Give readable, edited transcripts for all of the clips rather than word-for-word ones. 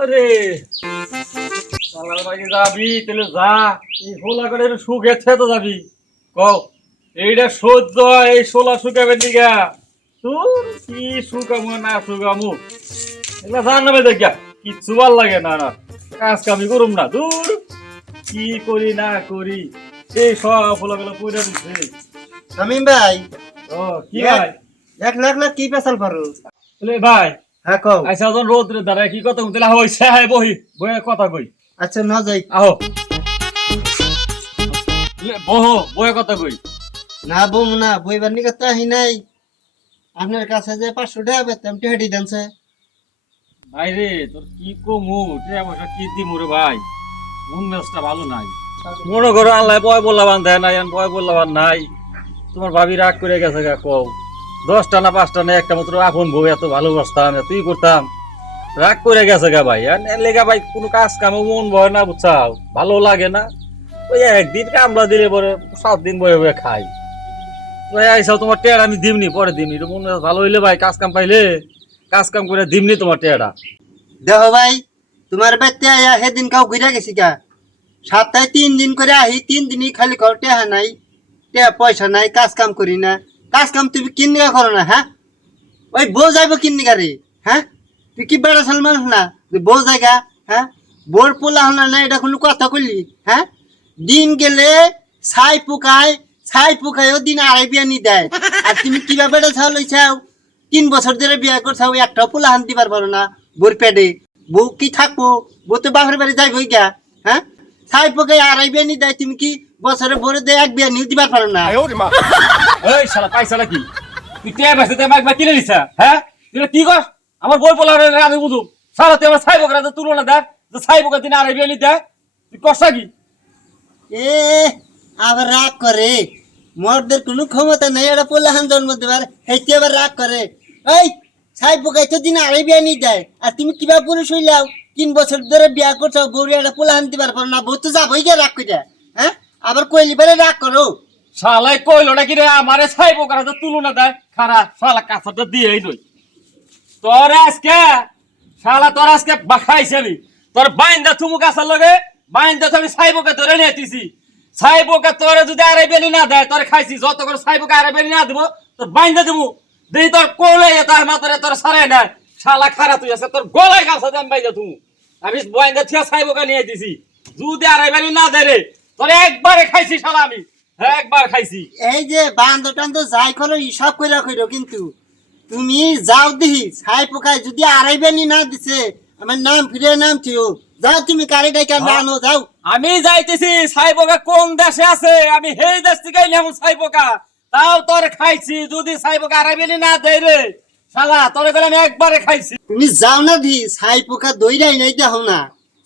আরে শালার বাড়ি যাবি তাহলে যা। এই হোলা করে সুখ এচ্ছে তো যাবি কও। এইটা সহ্য এই শোলা শুকাবে দিগা তোর কি শুকামো না শুকামো এগুলা জান নেবে দেখা কিচ্ছু ভাল লাগে না। না কাজ কামি করুম না দূর কি করি না করি এই সব হোলাগুলো পড়ে দিচ্ছে। শামিম ভাই, ও কি ভাই? এক লাখ লাখ কি পেশাল পারো? বলে ভাই হ্যাঁ কও। আচ্ছা যখন রোদ্রে দাঁড়ায় কি কথা বলতে হইছে হ্যাঁ বহি বইয়ে কথা কই। আচ্ছা না যাই। আহো বহো বইয়ে কথা কই। না বম না বইবার নিকে তো আহি নাই। আপনার কাছে যে 500 টাকা পেতাম টেহাটি দেনছে। ভাই রে তোর কি কমু টাকা পয়সা কি দিমু রে ভাই, মন মেজাজটা ভালো নাই। মনে করো আল্লাহ বয় বললাম দেয় নাই বয় বললাম নাই। তোমার ভাবি রাগ করে গেছে গা কও 10টা না 5টা না একটা মাত্র আপন বউ এত ভালোবাসতাম এতই করতাম রাগ করে গেছে গা ভাই। আর লেগা ভাই কোনো কাজ কামে মন ভয় না বুঝছাও ভালো লাগে না। ওই একদিন কামলা দিলে পরে 7 দিন বয়ে বয়ে খাই। আইসাও তোমার টেয়ার আমি দিমনি পরে দিমনি মন মেজাজ ভালো হইলে ভাই কাজ কাম পাইলে কাজ কাম করে দিমনি তোমার টেয়ারটা। দেখো ভাই, তোমার বাড়িতে আয়া সেদিন কাউ ঘুরে গেছি কা। সপ্তাহে 3 দিন করে আহি, 3 দিনই খালি খাও টেহা নাই, টেহা পয়সা নাই, কাজ কাম করি না। কাজ কাম তুমি কিননিকা করো না? হ্যাঁ ওই বউ যাইব কিননিকা রে? হ্যাঁ তুই কি বেড়া সাল মানুষ না যে বউ জায়গা? হ্যাঁ বোর পোলা হল না এটা কোনো কথা কইলি? হ্যাঁ দিন গেলে ছাই পোকায়ও দিন আড়াই বিয়া নি দেয়। আর তুমি কিবা বেড়া ছাও লইছাও 3 বছর ধরে বিয়া করছাও, একটাও পোলা হান দিবার পারো না বোর পেটে। বউ কি থাকবো? বউ তো বাপের বাড়ি যাইব গা। হ্যাঁ ছাই পোকায় আড়াই বিয়া নি দেয়, তুমি কি বছরে ভরে দেয় 1 বিয়া নিউ দিবার পারো না? এই শালা পাইছা নাকি তুই টেয়া বেসে তে মাইক কিনে নিছা? হ্যাঁ তুই কি কর আমার বই পোলা আমি বুঝু শালা তুই আমার ছাইবো করা তুলনা দেখ যে ছাইবো কা দিন আড়াই বিয়া নি দেয় তুই কষা কি? এ আবার রাগ করে? মরদের কোনো ক্ষমতা নেই এটা পোলাহান জন্ম দেবার, হেঁটে আবার রাগ করে। এই ছাই পোকাই তো দিন আড়াই বিয়া নি দেয়, আর তুমি কিবা পুরুষ হইলাও 3 বছর ধরে বিয়া করছো, বউরি একটা পোলাহান দিবার পারো না, বউ তো যাবই গিয়ে রাগ করে। হ্যাঁ আবার কইলি বেড়ে রাগ করো? শালাই কইলো নাকি রে আমারে ছাইবো করা তুলনা দেয় খারাপ শালা কাছাটা দিয়েই নই তোর আজকে শালা তোর আজকে বাখাইছে আমি তোর বাইন্দা থুমু গাছার লগে বাইন্দা তো আমি ছাইবোকে ধরে নিয়ে আইতেছি। ছাইবোকে তোরে যদি আড়াই বেলি না দেয় তোর খাইছি যত করে ছাইবোকে আড়াই বেলি না দিব তোর বাইন্দা দিব দেই তোর কোলে তার মাতরে তোর সারাই না শালা খারাপ তুই আছে তোর গলায় গাছা দেন বাইন্দা তুমি আমি বাইন্দা থিয়া ছাইবোকে নিয়ে আইতেছি যদি আড়াই বেলি না দেয় রে তোর একবারে খাইছি শালা আমি একবার খাইছি। এই যে বান্ধ টান্ধ যাই করো হিসাব করে কইরো, কিন্তু তুমি যাও দিহি ছাই পোকায় যদি আড়াই বেনি না দিছে আমার নাম ফিরে নাম থিও। যাও তুমি কারি ডাইকা না আনো যাও। আমি যাইতেছি ছাইপোকা কোন দেশে আছে আমি সেই দেশ থেকে নেব ছাইপোকা তাও তোর খাইছি যদি ছাইপোকা আড়াইবেলি না দেয় রে শালা তোর গেলে আমি একবারে খাইছি। তুমি যাও না দি ছাই পোকা দইরাই নাই দেখো না।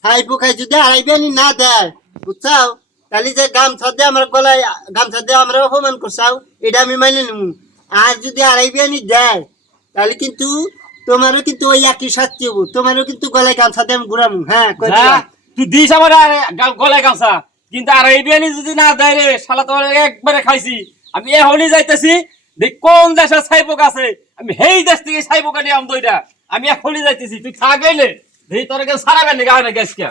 ছাই পোকায় যদি আড়াই বেনি না দেয় বুঝছাও, তাহলে যে গামছা দিয়ে আমার গলায় গামছা দিয়ে আমরা অপমান করছাও এটা আমি মাইনে নেব। আর যদি আড়াই বেনি দেয় তাহলে কিন্তু তোমারও কিন্তু ওই একই শাস্তি হবো, তোমারও কিন্তু গলায় গামছা দিয়ে আমি ঘুরামু। হ্যাঁ কই দিলাম। তুই দিস আমার গলায় গামছা কিন্তু আড়াইবেলি যদি না দেয় রে শালা তোর একবারে খাইছি। আমি এখনই যাইতেছি দেখ কোন দেশে ছাইপোকা আছে আমি সেই দেশ থেকে ছাইপোকা নিয়ে আম দইটা আমি এখনই যাইতেছি তুই খা গেলে দেই তোর সারাবেন নাকি হয় না গ্যাসকে।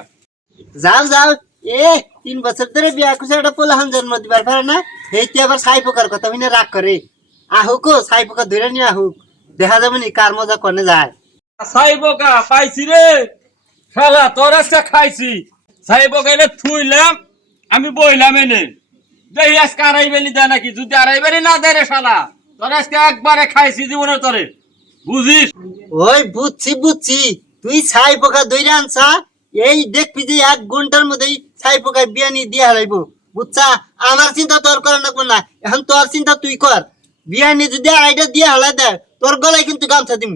যাও যাও, 3 বছর ধরে বিয়া করছে একটা পোলাহান জন্ম দিবার পারে না, সেইটি আবার ছাই পোকার কথা হইনে রাগ করে। আহুক ছাই পোকা ধরে নিয়ে আহুক, দেখা যাবে নি কার মজা কনে যায়। ছাইপোকা পাইছি রে শালা তোর আজকে খাইছি। ছাইপোকা এনে থুইলাম আমি বইলাম এনে দেখি আজকে আড়াইবেলি দেয় নাকি যদি আড়াইবেলি না দেয় রে শালা তোর আজকে একবারে খাইছি জীবনের তোরে বুঝিস। ওই বুঝছি বুঝছি, তুই ছাই পোকা ধরে আনছা, এই দেখবি যে 1 ঘন্টার মধ্যেই ছাই পোকায় বিয়ানি দিয়ে হারাইব বুঝছা। আমার চিন্তা তোর করা লাগবে না, এখন তোর চিন্তা তুই কর। বিয়ানি যদি আড়াইটা দিয়ে হালাই দেয় তোর গলায় কিন্তু গামছা দিম।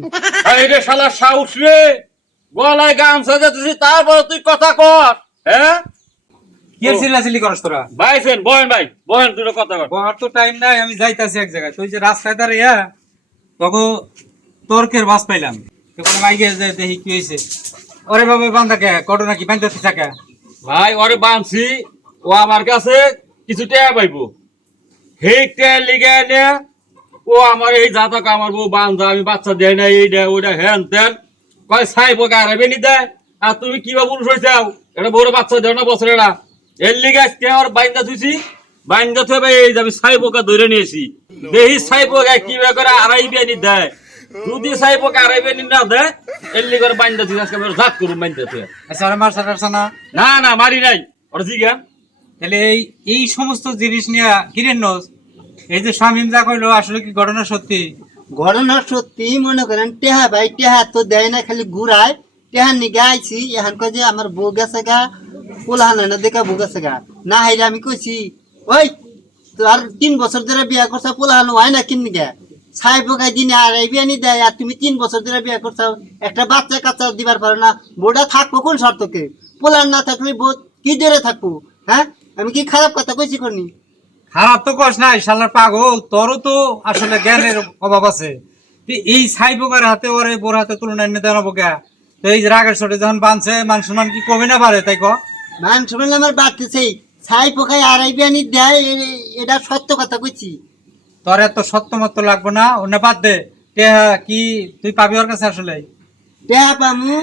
এই রে শালা সাহস রে গলায় গামছা দিতেছি তারপর তুই কথা কর। হ্যাঁ কি চিল্লাচিল্লি করস তোরা? ভাইছেন বহেন ভাই বহেন দুটো কথা কর। বহার তো টাইম নাই, আমি যাইতাছি এক জায়গায়। তুই যে রাস্তায় দাঁড়িয়ে তখন তর্কের বাস পাইলাম, তখন আগে যে দেখি কি হয়েছে। ওরে বাবা বান্ধাকে কটো নাকি বান্ধাতে থাকে। ভাই ওরে বানছি ও আমার কাছে কিছু টাকা পাইবো সেই টাকা লিগে এনে ও আমার এই জাতক আমার বউ বান্ধা আমি বাচ্চা দেয় না এইটা ওইটা হ্যান তেন কয় ছাই পোকা আড়াইবেলি দেয় আর তুমি কি বা পুরুষ হইছাও এটা বড় বাচ্চা দেও না বছর এটা এর লিগে আজকে আর বাইন্দা থুইছি বাইন্দা থুয়ে ভাই এই যে আমি ছাই পোকা ধরে নিয়েছি দেহি ছাই পোকা কি করে আড়াই বিয়ানি দেয় যদি ছাই পোকা আড়াই বিয়ানি না দেয় এর লিগে আর বাইন্দা থুই আজকে আমি জাত করুম বাইন্দা থুয়ে আচ্ছা আর মার সাটারছ না না না মারি নাই ওটা জিজ্ঞা তাহলে এই সমস্ত জিনিস নিয়ে কিরেন নস এই যে শামিম যা কইলো আসলে কি ঘটনা সত্যি? ঘটনা সত্যি মনে করেন টেহা ভাই টেহা তো দেয় না খালি ঘুরায় টেহা নিগে আইছি এখন কয় যে আমার বউ গেছে গা পোলাহান না দেখা বউ গেছে গা না হাইরে আমি কইছি ওই তো আর 3 বছর ধরে বিয়া করছা পোলাহান হয় না কিন গে ছাই পোকাই দিনে আর এই বিয়ানি দেয় আর তুমি 3 বছর ধরে বিয়া করছো একটা বাচ্চা কাচ্চা দিবার পারো না বউটা থাকবো কোন শর্তকে পোলাহান না থাকলে বউ কি ধরে থাকবো হ্যাঁ আমি কি খারাপ কথা কইছি কোনি খারাপ তো কস নাই শালার পাগল তোরও তো আসলে জ্ঞানের অভাব আছে এই ছাই পোকার হাতে ওরে বোর হাতে তুলনায় নিতে নেবো কে তো এই যে রাগের ছোটে যখন বাঁধছে মান সম্মান কি কমে না পারে তাই ক মান শুনলে আমার বাড়তেছে ছাই পোকায় আড়াই বিয়ানি দেয় এটা সত্য কথা কইছি তোর এত সত্য মত লাগবো না অন্য বাদ দে টেহা কি তুই পাবি ওর কাছে আসলে টেহা পামু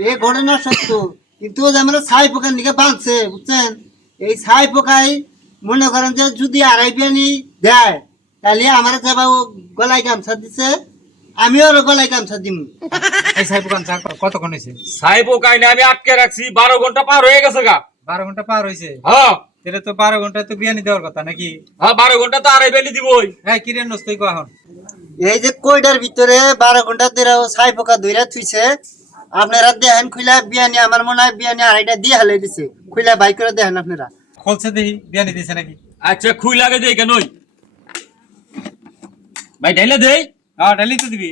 এ ঘটনা সত্য কিন্তু ও যে আমার ছাই পোকার দিকে বাঁধছে বুঝছেন এই ছাই পোকায় মনে করেন যে যদি আড়াই বিয়ানি দেয় তাহলে আমার যাবা ও গলায় গামছা দিছে আমিও ওর গলায় গামছা দিম এই ছাই পোকান চা কতক্ষণ হয়েছে? ছাই পোকাই না আমি আটকে রাখছি 12 ঘন্টা পার হয়ে গেছে গা 12 ঘন্টা পার হয়েছে হ্যাঁ তাহলে তো 12 ঘন্টা তো বিয়ানি দেওয়ার কথা নাকি? হ্যাঁ 12 ঘন্টা তো আড়াই বেলি দিবই হ্যাঁ কিরেন নস তুই ক এখন এই যে কইটার ভিতরে 12 ঘন্টা ধরে ও ছাই পোকা ধইরা থুইছে আপনারা দেখেন খুইলা বিয়ানি আমার মনে হয় বিয়ানি আড়াইটা দিয়ে হালে দিছে খুইলা বাই করে দেখেন আপনারা খোলছে দেখি বিয়ানি দিছে নাকি? আচ্ছা খুই লাগে দেই কেন ভাই ঢাইলে দেই হ্যাঁ ডালি তো দিবি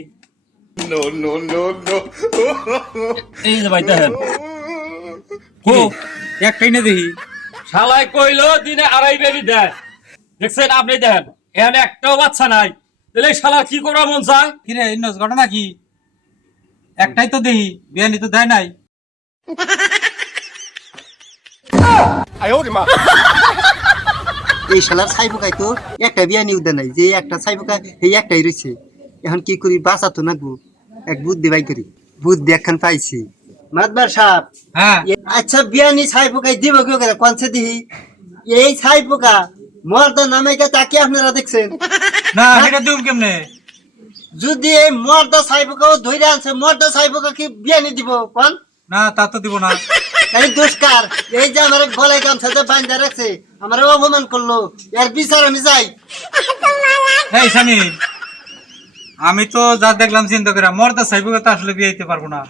এই যে ভাই দেখেন ও একটাই না দেখি শালাই কইলো দিনে আড়াই বেলি দেয় দেখছেন আপনি দেখেন এখানে একটাও বাচ্চা নাই তাহলে এই শালা কি করা মন চায় কিরে ইন্নস ঘটনা কি? একটাই তো দেখি বিয়ানি তো দেয় নাই এই শালার ছাই পোকায় তো একটা বিয়ানি উদা নাই যে একটা ছাই পোকা এই একটাই রয়েছে এখন কি করি বাঁচা তো নাকবো এক বুদ্ধি বাই করি বুদ্ধি একখান পাইছি মাতবার সাহেব হ্যাঁ আচ্ছা বিয়ানি ছাই পোকায় দিব কেউ করে কনসে দিহি এই ছাই পোকা মর্দা নামে কে তাকে আপনারা দেখছেন না এটা দিউম কেমনে? যদি এই মর্দা ছাই পোকাও ধরে আনছে মর্দা ছাই পোকা কি বিয়ানি দিব কোন না তা তো দিব না এই দুষ্কার এই যে আমার গলায় গামছা যে বান্ধা রাখছে আমার অপমান করলো এর বিচার আমি যাই এই স্বামী আমি তো যা দেখলাম চিন্তা করে মর্দা সাইবুকে তো আসলে বিয়ে দিতে পারবো না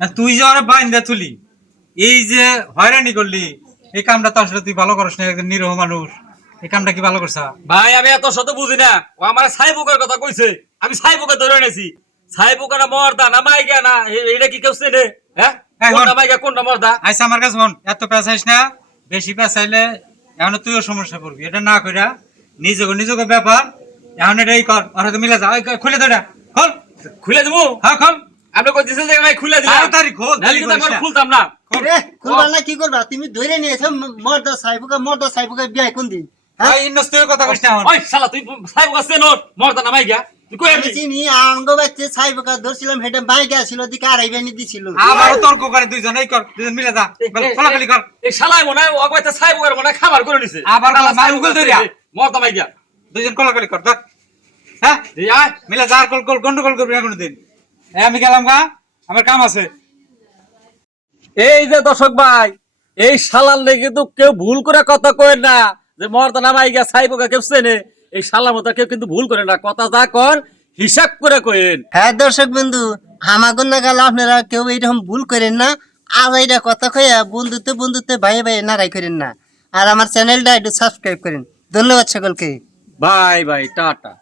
আর তুই যে অনেক বাইন্দা তুলি এই যে হয়রানি করলি এই কামটা তো আসলে তুই ভালো করিস না একজন নিরহ মানুষ এই কামটা কি ভালো করছা? ভাই আমি এত শত বুঝি না ও আমার ছাই পোকার কথা কইছে আমি ছাই পোকা ধরে এনেছি ছাই পোকা না মর্দা না মাইগা না এটা কি কেউ চেনে হ্যাঁ এই হন। কোনটা মাইগা কোনটা মর্দা আইসা আমার কাছে হন এত পেঁচাইস না বেশি পেঁচাইলে এখন তুইও সমস্যা পড়বি এটা না কইরা নিজকে ব্যাপার এখন এটাই কর আর হয়তো মিলে যা খুলে দে এটা খোল খুলে দেবো হ্যাঁ খোল আপনি কইতেছেন যে ভাই খুলে দিলাম তাড়াতাড়ি খোল নালি কিন্তু আমি খুলতাম না খোল রে খুলবা না কি করবা তুমি ধরে নিয়েছো মর্দা ছাই পোকা বিয়াই কোন দিন হ্যাঁ এই ইন্ডাস্ট্রির কথা কইস না এখন ওই শালা তুই ছাই পোকা চেনো মর্দা না মাইগা তুই কই আমি চিনি আঙ্গ বাচ্চা ছাই পোকা ধরছিলাম হেটা বাইকে আসিল দিকে আড়াই বিয়ানি দিছিল আবারও তর্ক করে দুইজন এই কর দুইজন মিলে যা খোলাখুলি কর এই শালাই মনে হয় ও কইতে ছাই পোকার মনে হয় খাবার করে নিছে আবার মার মুখে ধরিয়া মর্দা মাইগা দুইজন খোলাখুলি কর দেখ হ্যাঁ এই আয় মিলে যা আর কল গন্ডগোল করবি না কোনোদিন এই আমি গেলাম গা আমার কাম আছে এই যে দর্শক ভাই এই শালার লেগে তো কেউ ভুল করে কথা কয় না যে মর্দা নামাই গিয়া ছাই পোকা কেউ চেনে এই শালার মতো কেউ কিন্তু ভুল করে না কথা যা কর হিসাব করে কইেন হ্যাঁ দর্শক বন্ধু আমাগো না গেল আপনারা কেউ এইরকম ভুল করেন না আর এইটা কথা কইয়া বন্ধুত্বে ভাই নারাই করেন না আর আমার চ্যানেলটা একটু সাবস্ক্রাইব করেন ধন্যবাদ সকলকে বাই বাই টাটা